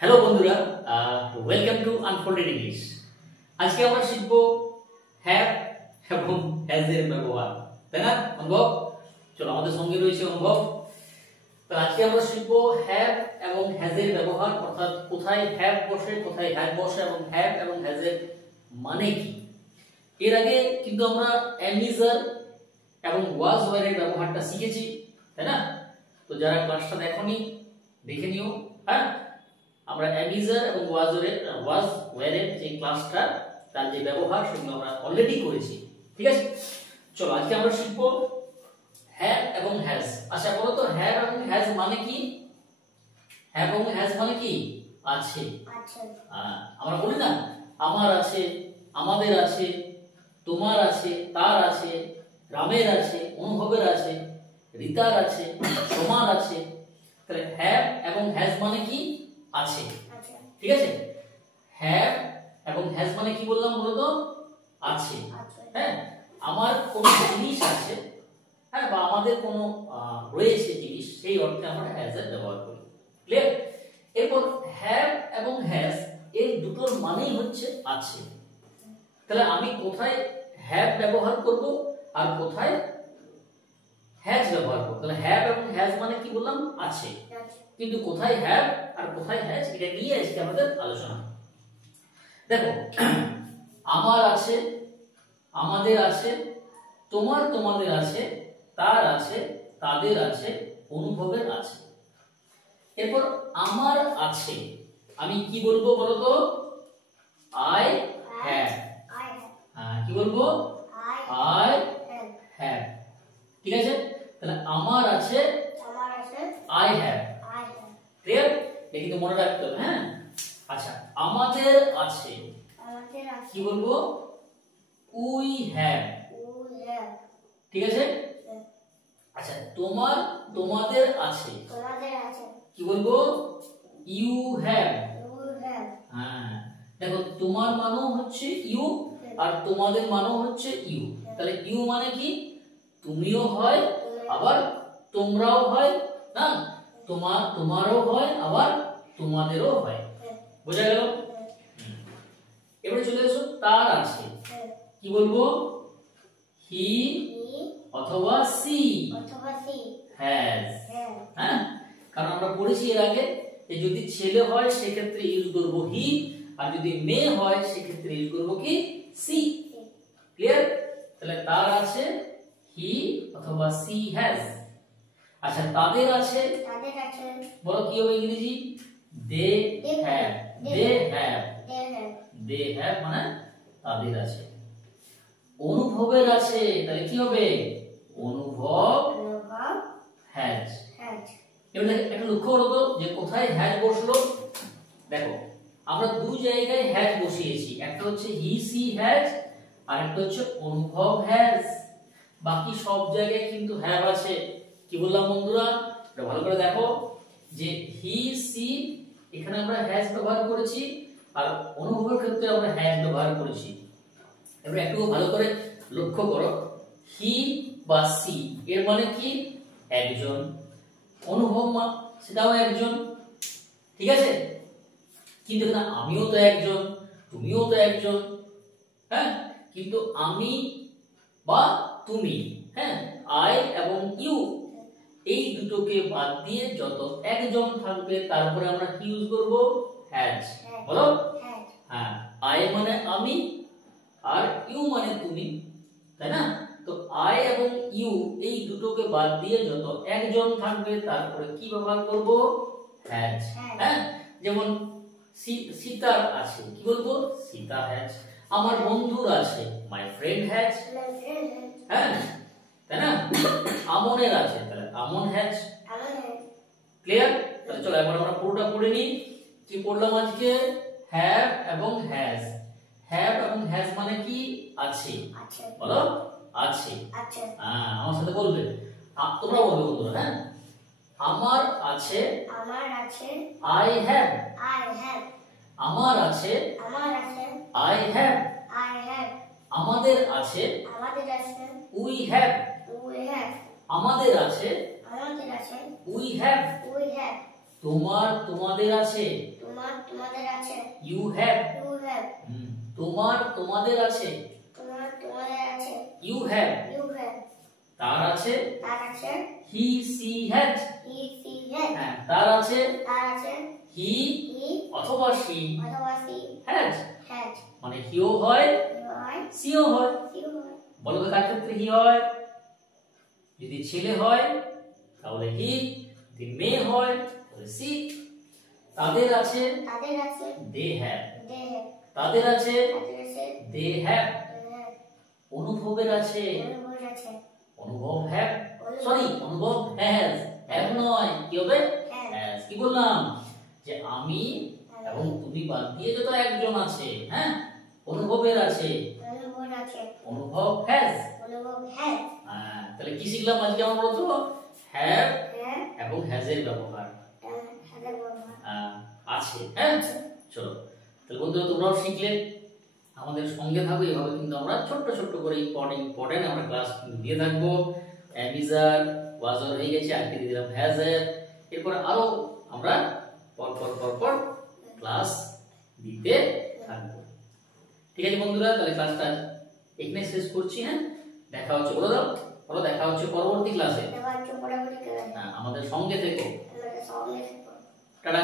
Hello বন্ধুরা, welcome to unfolded English. আজকে আমরা শিখব হ্যাভ এবং হ্যাজ এর ব্যবহার, তাই না অনুভব? চলো, আমাদের সঙ্গে রয়েছে অনুভব। তো আজকে আমরা শিখব হ্যাভ এবং হ্যাজ এর ব্যবহার, অর্থাৎ কোথায় হ্যাভ বসে, কোথায় হ্যাজ বসে এবং হ্যাভ এবং হ্যাজ এর মানে কি। এর আগে কিন্তু আমরা অ্যামিজার এবং ওয়াজ ওয়্যার এর ব্যবহারটা শিখেছি, তাই না? তো যারা ক্লাসটা দেখোনি দেখে নিও। হ্যাঁ, আমরা অ্যামিজার এবং ওয়াজ ওয়্যার এর যে ক্লাসটা, তার যে ব্যবহার সেগুলো আমরা অলরেডি করেছি, ঠিক আছে? চলো, আজকে আমরা শিখব হ্যাভ এবং হ্যাজ। আচ্ছা বলো তো, হ্যাভ এবং হ্যাজ মানে কি? হ্যাভ এবং হ্যাজ মানে কি? আছে। আমরা বলি না, আমার আছে, আমাদের আছে, তোমার আছে, তার আছে, রামের আছে, অনুভবের আছে, রিতার আছে, সমান আছে। তাহলে হ্যাভ এবং হ্যাজ মানে কি? আছে, ঠিক আছে? হ্যাভ এবং হ্যাজ মানে কি বললাম বলো তো? আছে। হ্যাঁ, আমার কোন জিনিস আছে, হ্যাঁ, বা আমাদের কোনো রয়েছে জিনিস, সেই অর্থে আমরা হ্যাজ এর ব্যবহার করি। ক্লিয়ার? এরপর হ্যাভ এবং হ্যাজ এই দুটোর মানেই হচ্ছে আছে। তাহলে আমি কোথায় হ্যাভ ব্যবহার করব আর কোথায় হ্যাজ ব্যবহার করব? তাহলে হ্যাভ এবং হ্যাজ মানে কি বললাম? আছে। কিন্তু কোথায় হ্যাভ আর কোথায় হ্যাজ, এটা নিয়ে আজকে আমাদের আলোচনা। দেখো, আমার আছে, আমাদের আছে, তোমার তোমাদের আছে, তার আছে, তাদের আছে, অনুভবের আছে। এরপর আমার আছে, আমি কি বলবো বলো তো? I have. কি বলবো? I have. ঠিক আছে? তাহলে আমার আছে, আই হ্যাভ। ক্লিয়ার? এটা কিন্তু মনে রাখতে হবে। হ্যাঁ, আচ্ছা, আমাদের আছে, কি বলবো? We have. ঠিক আছে? আচ্ছা, তোমার তোমাদের আছে, কি বলবো? You have. হ্যাঁ, দেখো, তোমার মানেও হচ্ছে ইউ আর তোমাদের মানেও হচ্ছে ইউ। তাহলে ইউ মানে কি? তুমিও হয়, আবার তোমরাও হয়, না? তোমারও হয়, আবার তোমাদেরও হয়। বোঝা গেল? এবারে চলে এসো, তার আছে, কি বলবো? হি অথবা সি হ্যাজ। হ্যাঁ, কারণ আমরা পড়েছি এর আগে যে যদি ছেলে হয় সেক্ষেত্রে ইউজ করব হি, আর যদি মেয়ে হয় সেক্ষেত্রে ইউজ করব কি? সি। ক্লিয়ার? তাহলে তার আছে, হি অথবা সি হ্যাজ। আচ্ছা, তাদের আছে, বলো কি হবে ইংরেজি? They have. They have. They have মানে তাদের আছে। অনুভবের আছে, তাহলে কি হবে? অনুভব হ্যাজ। এবারে একটা লক্ষ্য করো তো যে কোথায় হ্যাজ বসলো। দেখো, আমরা দুই জায়গায় হ্যাজ বসিয়েছি, একটা হচ্ছে হি সি হ্যাজ আর একটা হচ্ছে অনুভব হ্যাজ। বাকি সব জায়গায় কিন্তু হ্যাভ আছে। কি বললাম বন্ধুরা? এটা ভালো করে দেখো যে হি সি এখানে আমরা হ্যাজ ব্যবহার করেছি, আর অনুভবের ক্ষেত্রে আমরা হ্যাজ ব্যবহার করেছি। এবার একটু ভালো করে লক্ষ্য করো, হি বা সি এর মানে কি? একজন। অনুভব সেটাও একজন, ঠিক আছে? কিন্তু না, আমিও তো একজন, তুমিও তো একজন। হ্যাঁ, কিন্তু আমি বা তুমি, হ্যাঁ, আই এবং ইউ, এই দুটোকে বাদ দিয়ে যত একজন থাকবে তারপরে আমরা কি ইউজ করব? হ্যাজ। বলো? হ্যাঁ, আই মানে আমি আর ইউ মানে তুমি, তাই না? তো আই এবং ইউ এই দুটোকে বাদ দিয়ে যত একজন থাকবে তারপরে কি ব্যবহার করব? হ্যাজ। হ্যাঁ, যেমন সীতার আছে, কি বলবো? সীতা হ্যাজ। আমার বন্ধুর আছে, মাই ফ্রেন্ড হ্যাজ। হ্যাঁ, তাই না? আমনের আছে, তাহলে আমন হ্যাজ। ক্লিয়ার? তাহলে চলো এবার আমরা পুরোটা পড়ে নিই। কি পড়লাম আজকে? হ্যাভ এবং হ্যাজ। হ্যাভ এবং হ্যাজ মানে কি? আছে। বলো? আছে। হ্যাঁ, আমার সাথে বলবে, তোমরা বলবে বন্ধুরা। হ্যাঁ, আমার আছে, আই হ্যাভ। আমার আছে, আই হ্যাভ। আমাদের আছে, উই হ্যাভ। আমাদের আছে, উই হ্যাভ। তোমার তোমাদের আছে, তোমার তোমাদের আছে you have you have তোমার তোমাদের আছে তোমার তোমাদের আছে you have you have তার আছে তার আছে he she had he she had হ্যাঁ তার আছে তার আছে he he অথবা she অথবা she had had মানে হিও হয় হয় সিও হয় she হয় বলো তো কার ক্ষেত্রে হি হয় যদি ছেলে হয় তাহলে হি যদি মেয়ে হয় তাহলে সি তাদের আছে তাদের আছে দে হ্যাভ they have তাদের আছে তাদের আছে দে হ্যাভ they have অনুভবের আছে অনুভব আছে অনুভব হ্যাভ সরি অনুভব হ্যাজ হ্যাভ নয় কি হবে হ্যাজ কি বললাম যে আমি এবং তুমি বাদ দিয়ে যত একজন আছে হ্যাঁ অনুভবের আছে অনুভব আছে অনুভব হ্যাজ অনুভব have তাহলে কি শিখলাম আজকে আমরা বলতো হ্যাভ have এবং হ্যাজ এর ব্যবহার হাজার ব্যবহার আছে হ্যাঁ চলো তাহলে বন্ধুরা তোমরাও শিখলে আমাদের সঙ্গে থাকো এভাবে কিন্তু আমরা ছোট্ট ছোট্ট করে ইম্পর্টেন্ট আমরা ক্লাস দিয়ে থাকবো অ্যামিজার ওয়াজার হয়ে গেছে আজকে দিয়ে দিলাম হ্যাজের এরপর আরো আমরা পর ক্লাস দিতে থাকবো ঠিক আছে বন্ধুরা তাহলে ক্লাসটা এখানে শেষ করছি হ্যাঁ দেখা হচ্ছে বলো দেখা হচ্ছে পরবর্তী ক্লাসে এবার পরবর্তী ক্লাসে আমাদের সঙ্গে থেকো আমাদের সঙ্গে টাটা